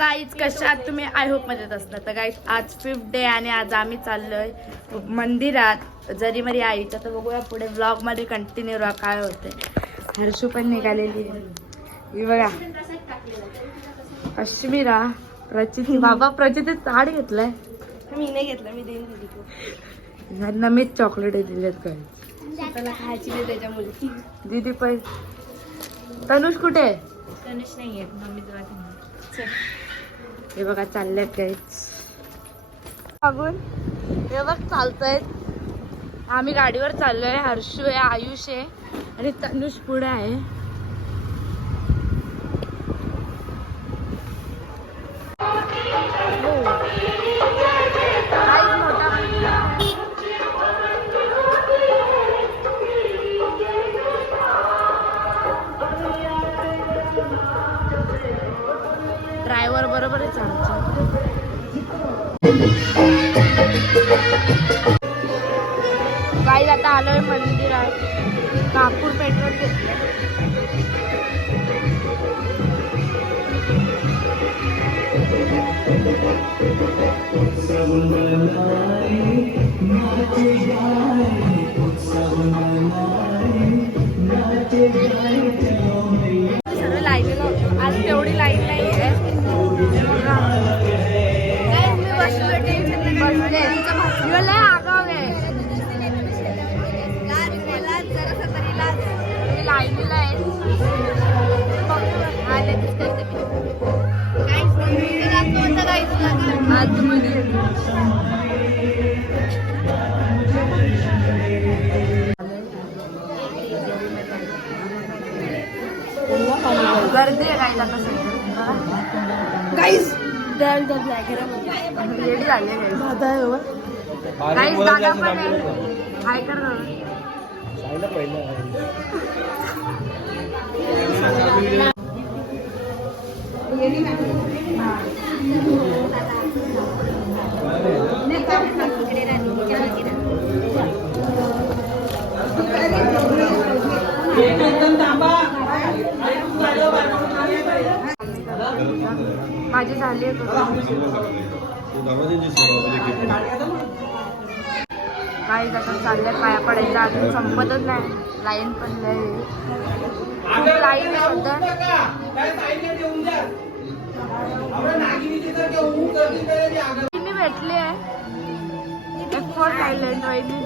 Guys कशात तुम्ही I hope मध्येच असणार. तर गाईज आज 5th डे आणि आज आम्ही चाललोय मंदिरात जरी मरी आईच्या. तर बघूया पुढे व्लॉग मध्ये कंटिन्यू राहा काय होते. हर्षू पण निघालेली आहे ही बघा. अश्मिरा प्रचिती बाबा प्रचिती ताड घेतलाय. मी नाही घेतला, मी देईन दीदी. ह्यांना मीच चॉकलेट दिलेत काय त्याला खायची नाही त्याच्यामुळे. दीदी पण. तनुष कुठे आहे? तनुष नाही येत, मम्मी तुला घेऊन. हे बघा चाललेत काय मागून. हे बघ चालतायत. आम्ही गाडीवर चाललोय. हर्षू आहे, आयुष आहे आणि तनुष पुढे आहे. ड्रायव्हर बरोबर आहे आमचा. गाईज आता आलोय मंदिरात. कापूर पेट्रोल घेतलं. सगळं लाईनीला होतं. आज तेवढी लाईन नाही आहे. लाईनीला आहे. गर्दी आहे गाईला कसं गाईज रेडी झाले गाईज. दादा पण हाय कर माझी झाली आहे. काही जसं चाललंय पाया पडायचं अजून संपतच नाही. लाईन पण लाईन भेटली आहे. एफोर्ट आयलंड वहिनी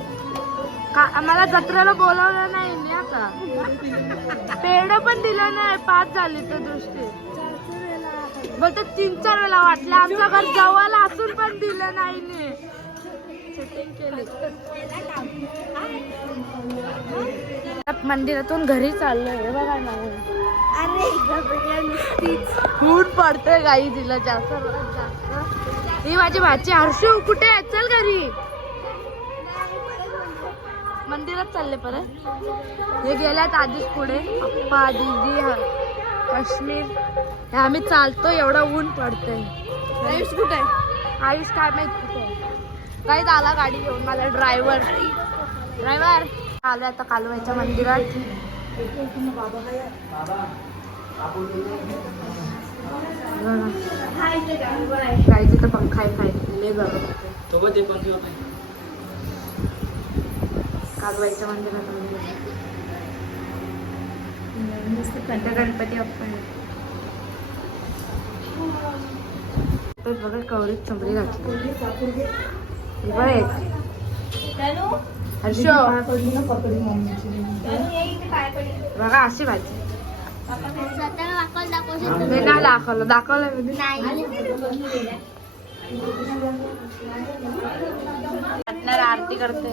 आम्हाला जत्रेला बोलवलं नाही आता. पेढ पण दिलं नाही. 5 झाली तर दृष्टी बोलतो 3-4 वेळा वाटलं. आमचं घर जवळ असून पण दिलं नाही. मंदिरातून घरी चाललोय. हे बघा ना ऊन पडतोय गाई दिला जास्त. ही माझी भाची हर्षू कुठे आहे? चल घरी. मंदिरात चालले परत. हे गेल्यात आधीच पुढे. पप्पा दीदी काश्मीर हे आम्ही चालतो. एवढा ऊन पडतंय. आयुष कुठे आहे? आयुष काय माहित कुठे आहे. काही आला गाडी घेऊन मला ड्रायव्हर आलो आता कालवायच्या मंदिरात. गायचं तर पंखा आहे खायले बघा. कालवायच्या मंदिरात गणपती बाप्पा बघा. कवरीत चंपली घातली बरं. बघा अशी भाजी दाखवलं आरती करते.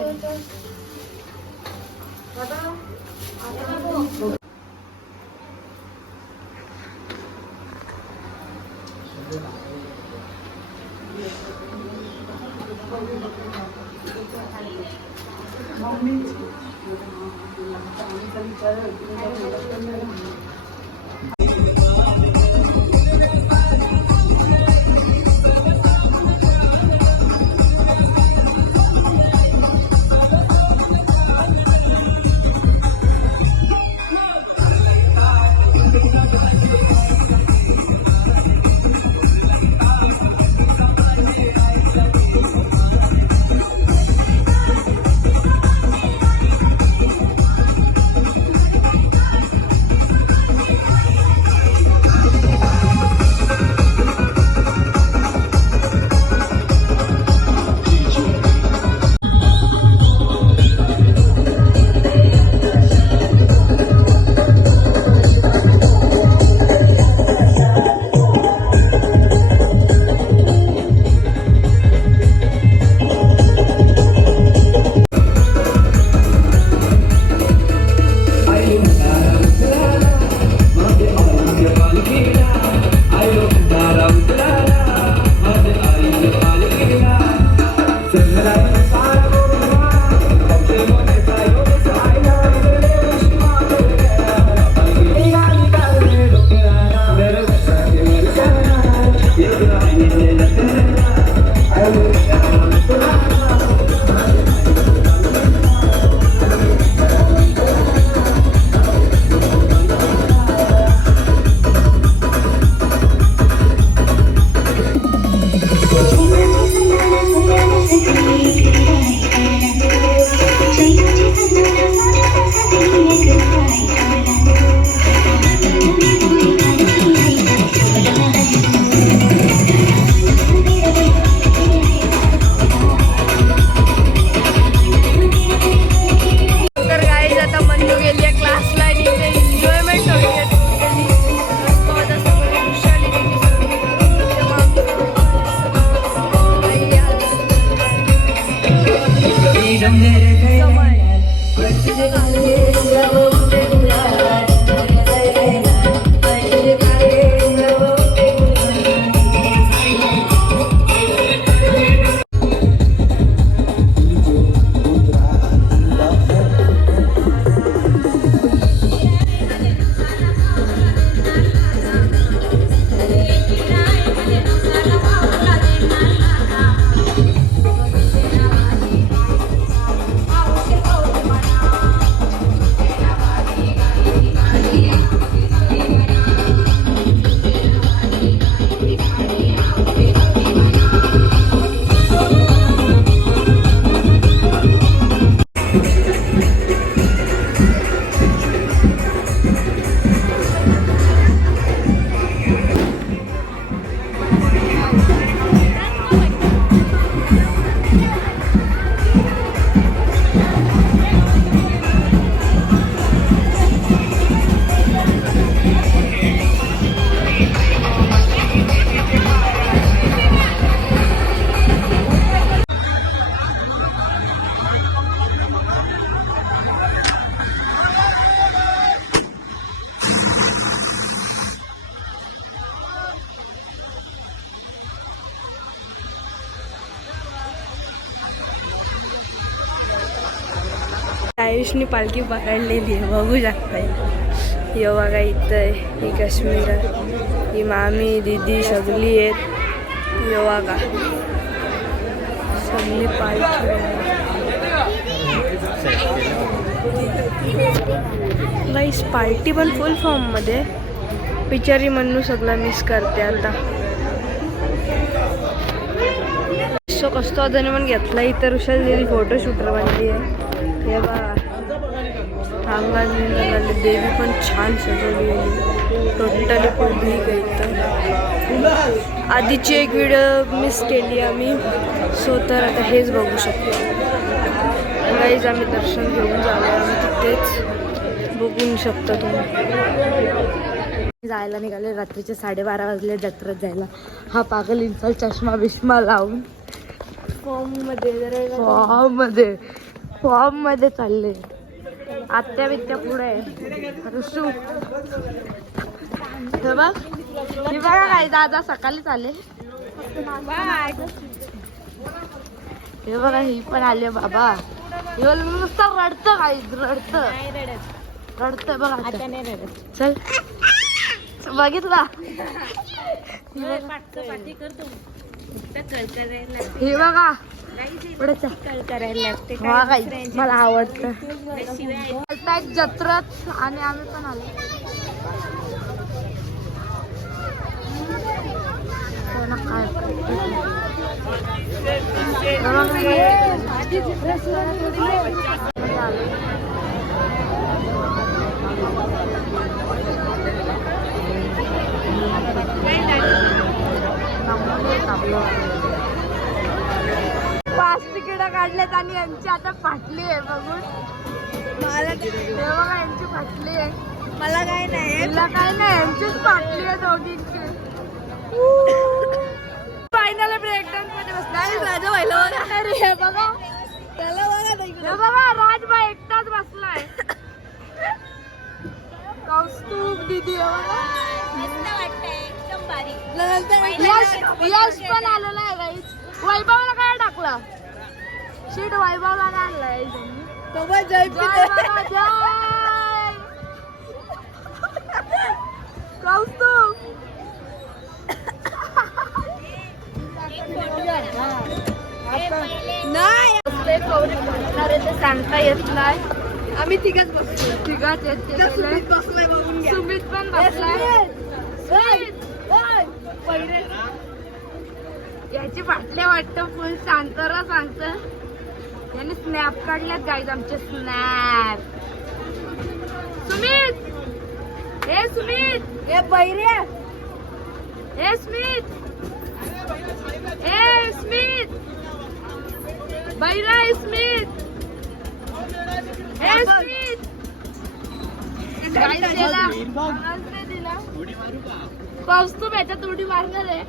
आयुषनी पालखी पकडलेली आहे, बघू शकताय. हे बघा इथं आहे, ही काश्मीर आहे, ही मामी दीदी सगळी आहेत. हे बघा सगळी पालखी. गाईस पार्टी पण फुल फॉर्म मध्ये. बिचारी मन्नू सगळं मिस करते आता. सो कसतो अजून पण घेतला इतर दिली फोटोशूटर बनली आहे. हे बघा अंगाने देवी पण छान सजवली, टोटली पब्लिक आहे इथं. आधीची एक व्हिडिओ मिस केली आम्ही, सो तर आता हेच बघू शकतो. गाईज आम्ही दर्शन घेऊन जाऊया, आम्ही तिथेच बघू शकता तुम्ही. जायला निघाले, रात्रीचे 12:30 वाजले जत्रेत जायला. हा पागल इंसाल चष्मा बिष्मा लावून फॉर्म मध्ये चालले. आत्या बित्या पुढे ऋषू हे बघा काय दादा सकाळीच आले. हे बघा ही पण आले बाबा. हे नुसतं रडतं काय रडतं बघा. चल बघितला हे बघा मला आवडतं जत्रेत आणि आम्ही पण आलो. पाच तिकीट काढलेत आणि यांची आता फाटली आहे बघून. मला बघा यांची फाटली आहे. मला काय नाही, तुला काय नाही, यांचीच फाटली आहे दोघींची. फायनल ब्रेक डान्स मध्ये बसला राजा व्हायला बघा. अरे बघा त्याला बघा राजभाई एकटाच बसलाय. कौस्तुभ दीदी यश पण आलेला आहे गाईस. वैभवला काय टाकला शीट, वैभवला आणलाय. जय कौस्तुभ नाही ते सांगता येत नाही. आम्ही तिघच बसलो, तिघच सुमित पण बसलाय. याची फाटले वाटतं फुल. सांगतो यांनी स्नॅप काढल्यात गाईज आमचे. स्नॅप सुमित हे सुमित हे बैरे हे स्मित हे स्मित बैरा हे स्मित हे स्मित दिला. कौस्तुभ याच्यात उडी मारणार आहे.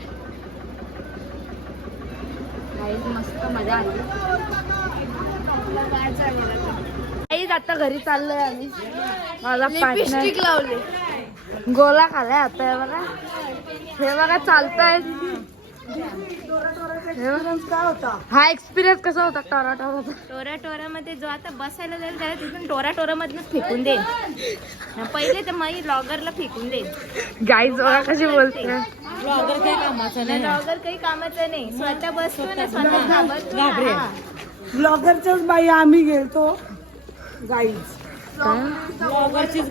मस्त मजा आली. काहीच आता घरी चाललोय आम्ही. माझा लिपस्टिक लावले. गोला खालाय आता हे बघा. हे बघा चालतंय. हा एक्सपिरियन्स कसा होता टोराटोराचा? टोरामध्ये जो आता बसायला जाईल त्याला तिथून टोरामधनच फेकून देईन. पहिले तर मी ब्लॉगरला फेकून देईन. गाईज बघा कशी बोलते. ब्लॉगर काही कामाचं नाही. स्वतः बसतो ना स्वतः घाबरतो. ब्लॉगरच्याच बाई आम्ही गेलतो गाईज. ब्लॉगरचीच